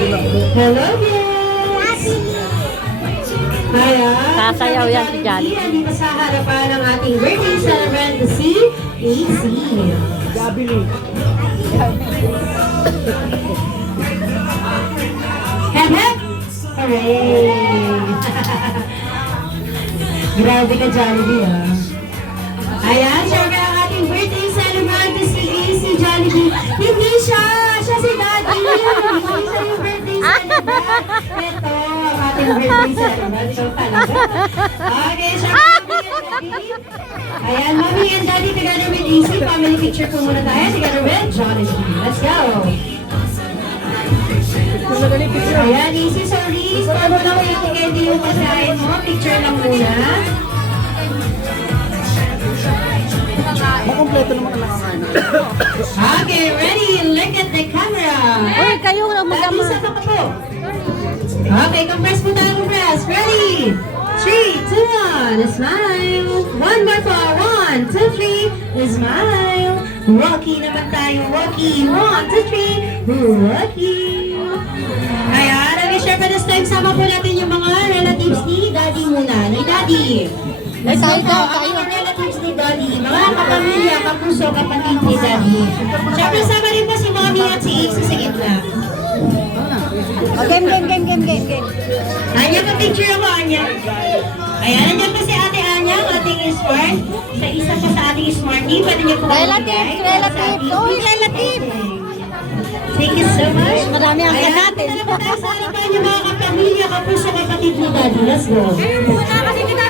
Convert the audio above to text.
Hello, guys! Ayan. Sasayaw yan si Jollibee. Dito sa harapan ng ating birthday celebrant na si AC. Hep, hep! Hooray! Grabe ka, Jollibee, ah. Ayan, syempre ang ating birthday celebrant na si AC Jollibee. Hindi siya! Siya si Daddy! Hindi siya yung birthday celebrant. Ito, ang ating birthday celebrant. Ito talaga. Okay, syempre, ayan, Mommy and Daddy together with AC. Family picture po muna tayo together with Jollibee. Let's go! Ayan, AC, sorry. Start mo lang hindi yung pasahin mo. Picture lang muna. Makompleto naman ang nakakain. Okay, ready? Look at the camera. Uy, kayo lang mag-ama. Isa pa po. Okay, compress po tayo, compress. Ready? 3, 2, 1. Smile. One more po. 1, 2, 3. Smile. Rocky naman tayo. Rocky. 1, 2, 3. Rocky. Ayan, share pa this time. Sama po natin yung mga relatives ni Daddy muna. Ni Daddy. Ay, tayo, Ang mga relatives ni Daddy. Mga kapamilya, kapuso, kapatid ni Daddy. Siyempre, sama rin po si Mommy at si Ace sa gitna. Game. Anya, pa-picture ako, Anya. Ayan, nandiyan pa si Ate Anya, ang ating smart. Sa isa pa sa ating smartie, pwede niyo po Relative. Uy, relative. Thank you so much. Marami ang Ayan, natin. dito na po tayo sa harapan yung mga kapamilya, kapuso, kapatid ni Daddy. Let's go. Muna kasi kita